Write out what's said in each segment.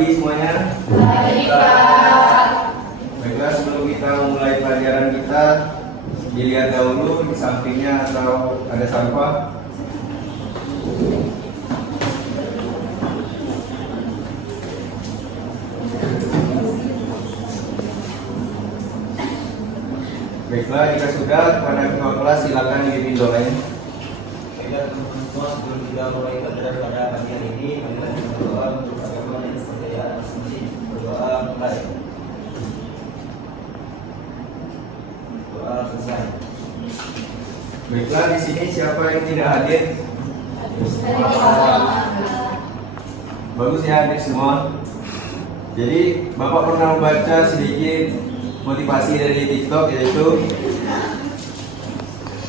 pagi semuanya. Pagi, Pak. Baiklah, sebelum kita memulai pelajaran kita, dilihat dahulu di sampingnya atau ada sampah. Baiklah, jika sudah, kepada ketua kelas silakan dipimpin doain. Baiklah teman-teman semua, sebelum kita mulai pelajaran pada pagi hari ini, marilah kita berdoa untuk agama dan kesejahteraan asli. Berdoa mulai. Doa selesai. Baiklah, di sini siapa yang tidak hadir? Bagus ya hadir semua. Jadi Bapak pernah membaca sedikit motivasi dari TikTok, yaitu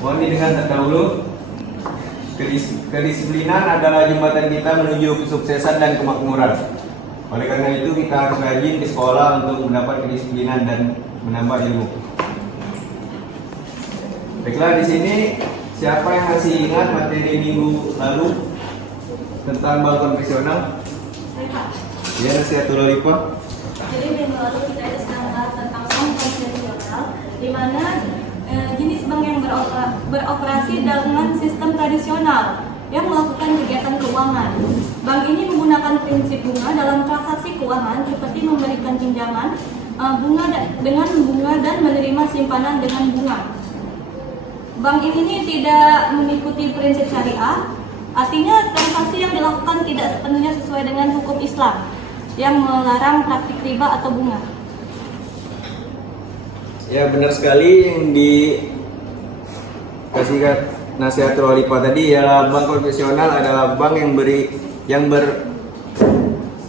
mohon didengar terdahulu. Kedisiplinan adalah jembatan kita menuju kesuksesan dan kemakmuran. Oleh karena itu kita harus rajin ke sekolah untuk mendapat kedisiplinan dan menambah ilmu. Baiklah, di sini siapa yang masih ingat materi minggu lalu tentang bank konvensional? Ya, Nasihatul Alifah. Jadi minggu lalu kita sedang membahas tentang bank konvensional, di mana jenis bank yang beroperasi dengan sistem tradisional yang melakukan kegiatan keuangan. Bank ini menggunakan prinsip bunga dalam transaksi keuangan seperti memberikan pinjaman dengan bunga dan menerima simpanan dengan bunga. Bank ini tidak mengikuti prinsip syariah, artinya transaksi yang dilakukan tidak sepenuhnya sesuai dengan hukum Islam yang melarang praktik riba atau bunga. Ya, benar sekali yang dikasih Nasihatul Alifah tadi. Ya, bank konvensional adalah bank yang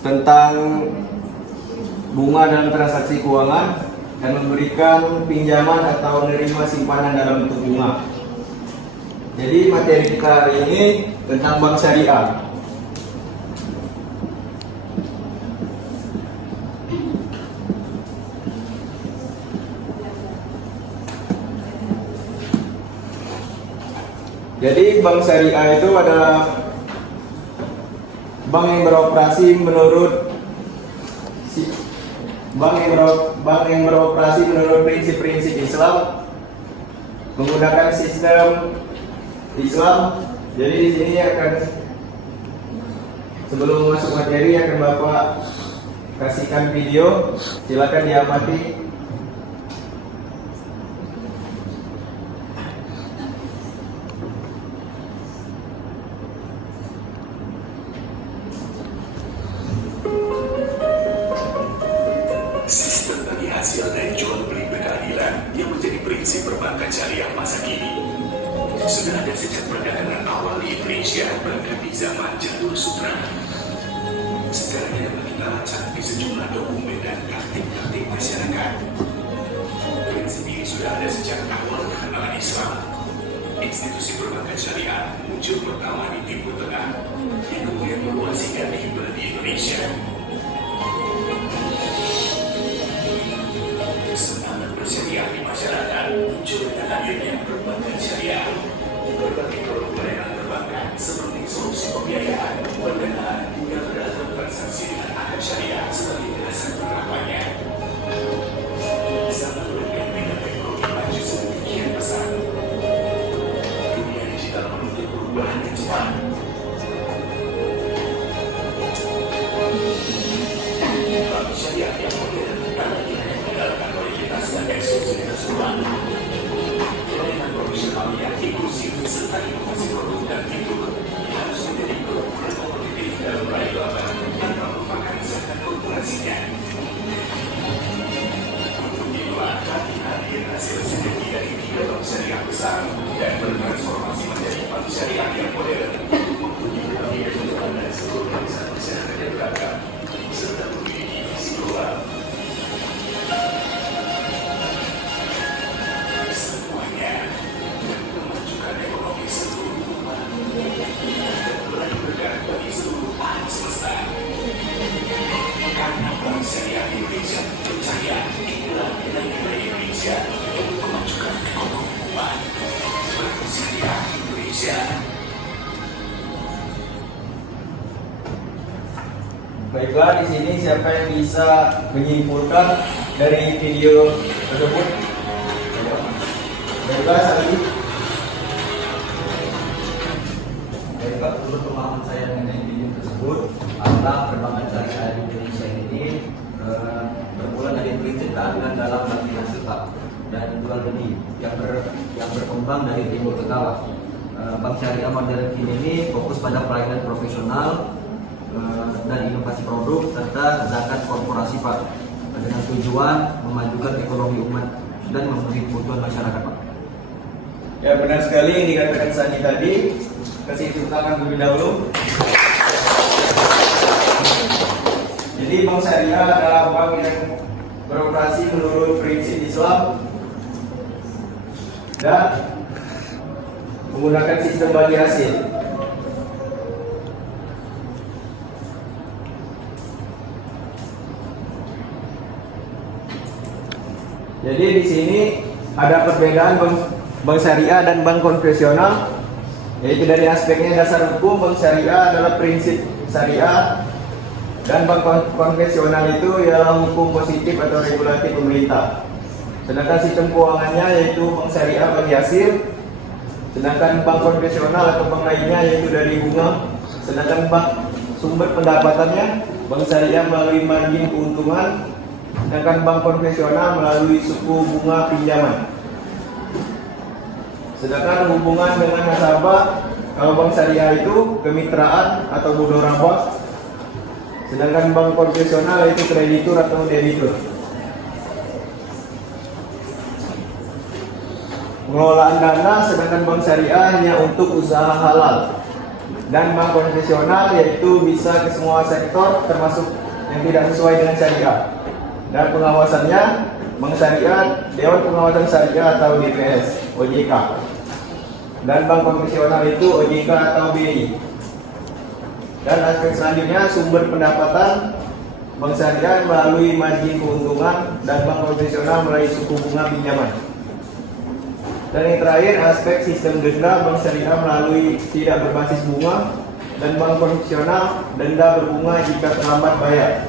tentang bunga dalam transaksi keuangan dan memberikan pinjaman atau menerima simpanan dalam bentuk bunga. Jadi materi kita hari ini tentang bank syariah. Jadi bank syariah itu adalah bank yang beroperasi menurut prinsip-prinsip Islam, menggunakan sistem Islam. Jadi di sini sebelum masuk materi akan Bapak kasihkan video, silakan diamati. Sistem bagi hasil dari jual beli berkeadilan yang menjadi prinsip perbankan syariah masa kini sudah ada sejak perdagangan awal di Indonesia, bahkan di zaman Jalur Sutra. Sekarang dapat kita lacak di sejumlah dokumen dan praktik-praktik masyarakat. Prinsip ini sudah ada sejak awal kenalan Islam. Institusi perbankan syariah muncul pertama di Timur Tengah yang kemudian meluas hingga tiba di Indonesia. Semangat bersyariah di masyarakat muncul dengan hadirnya perbankan syariah. Berbagai produk layanan perbankan seperti solusi pembiayaan, pendanaan, hingga beragam transaksi dengan akad syariah sebagai dasar penerapannya. Sangat beragam dengan teknologi maju sedemikian pesat. Dunia digital menuntut perubahan yang cepat. Baiklah, di sini siapa yang bisa menyimpulkan dari video tersebut? Baiklah, Sandi. Baiklah, menurut pemahaman saya mengenai video tersebut, tentang perbankan syariah di Indonesia ini bermula dari prinsip keadilan dalam bagi hasil dan jual beli yang berkembang dari timur ke bawah. Bank syariah modern ini fokus pada pelayanan profesional dan inovasi produk serta zakat korporasi Pak, dengan tujuan memajukan ekonomi umat dan memenuhi kebutuhan masyarakat Pak. Ya, benar sekali yang dikatakan Sandi tadi. Kasih tepuk tangan terlebih dahulu. Jadi bank syariah adalah bank yang beroperasi menurut prinsip Islam dan menggunakan sistem bagi hasil. Jadi di sini ada perbedaan bank syariah dan bank konvensional, yaitu dari aspeknya dasar hukum. Bank syariah adalah prinsip syariah dan bank konvensional itu ialah hukum positif atau regulatif pemerintah. Sedangkan sistem keuangannya yaitu bank syariah bagi hasil, sedangkan bank konvensional atau bank lainnya yaitu dari bunga. Sedangkan bank sumber pendapatannya bank syariah melalui margin keuntungan, sedangkan bank konvensional melalui suku bunga pinjaman. Sedangkan hubungan dengan nasabah, kalau bank syariah itu kemitraan atau mudharabah, sedangkan bank konvensional itu kreditur atau debitur. Pengelolaan dana, sedangkan bank syariah hanya untuk usaha halal, dan bank konvensional yaitu bisa ke semua sektor termasuk yang tidak sesuai dengan syariah. Dan pengawasannya bank syariah, Dewan Pengawasan Syariah atau DPS, OJK. Dan bank konvensional itu OJK atau BI. Dan aspek selanjutnya sumber pendapatan, bank syariah melalui margin keuntungan dan bank konvensional melalui suku bunga pinjaman. Dan yang terakhir aspek sistem denda, bank syariah melalui tidak berbasis bunga dan bank konvensional denda berbunga jika terlambat bayar.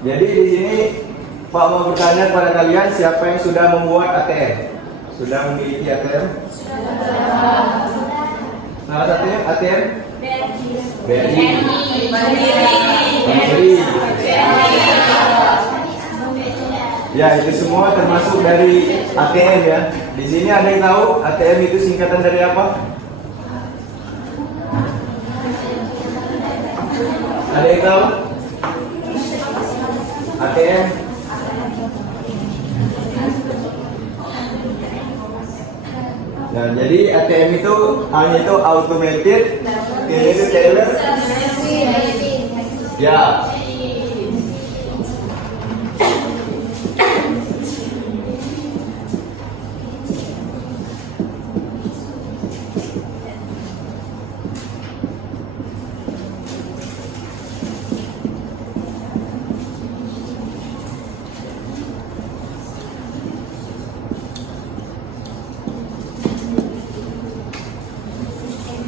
Jadi di sini Pak mau bertanya kepada kalian, siapa yang sudah membuat ATM? Sudah memiliki ATM? Salah satunya ATM? BRI. Mandiri. Ya, itu semua termasuk dari ATM ya. Di sini ada yang tahu ATM itu singkatan dari apa? Ada yang tahu? ATM. Nah, jadi ATM itu hanya itu automated, ini itu teller. Ya.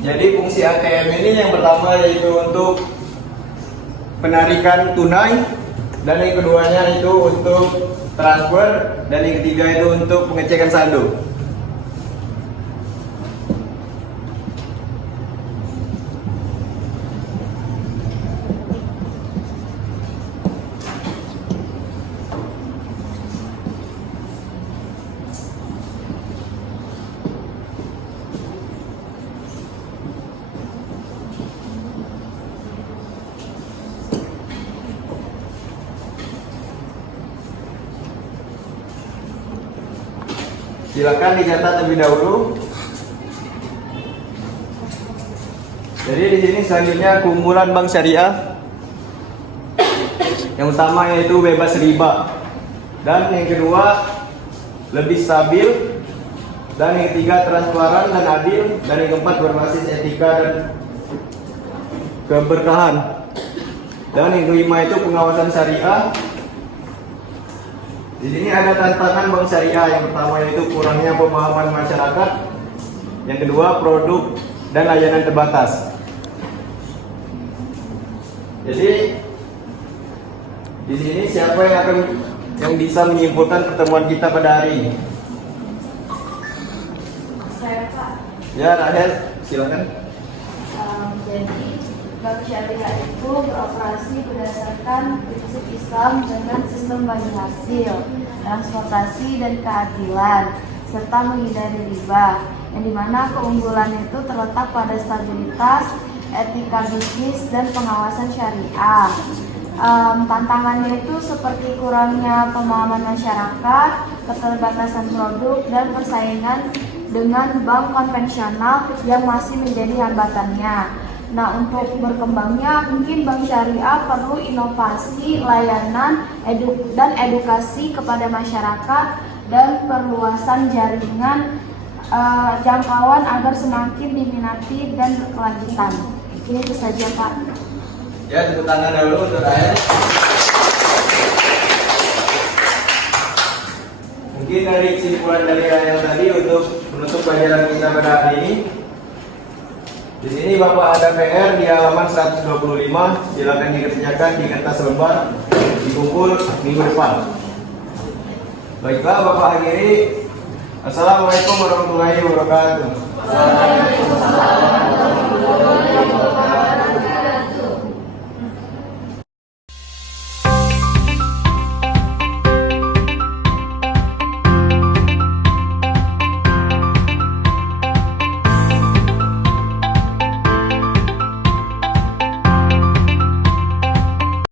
Jadi fungsi ATM ini yang pertama yaitu untuk penarikan tunai, dan yang keduanya itu untuk transfer, dan yang ketiga itu untuk pengecekan saldo. Silakan dicatat terlebih dahulu. Jadi di sini selanjutnya keunggulan bank syariah. Yang utama yaitu bebas riba, dan yang kedua lebih stabil, dan yang ketiga transparan dan adil, dan yang keempat berbasis etika dan keberkahan, dan yang kelima itu pengawasan syariah. Di sini ada tantangan bank syariah. Yang pertama yaitu kurangnya pemahaman masyarakat, Yang kedua, produk dan layanan terbatas. Jadi di sini siapa yang bisa menyimpulkan pertemuan kita pada hari ini? Saya Pak. Ya, Rahel, silakan. Jadi bank syariah itu beroperasi berdasarkan prinsip Islam dengan sistem bagi hasil, transportasi dan keadilan, serta menghindari riba. Yang dimana keunggulan itu terletak pada stabilitas, etika bisnis dan pengawasan syariah. Tantangannya itu seperti kurangnya pemahaman masyarakat, keterbatasan produk dan persaingan dengan bank konvensional yang masih menjadi hambatannya. Nah, untuk berkembangnya mungkin bank syariah perlu inovasi, layanan, dan edukasi kepada masyarakat dan perluasan jaringan jangkauan agar semakin diminati dan berkelanjutan. Ini itu saja, Pak. Ya, tepuk tangan dulu untuk Rahel. Mungkin dari kesimpulan dari Rahel tadi untuk menutup pelajaran kita pada hari ini. Di sini Bapak ada PR di halaman 125, silakan dikerjakan di kertas lembar, dikumpul minggu depan. Baiklah, Bapak akhiri. Assalamualaikum warahmatullahi wabarakatuh. Waalaikumsalam.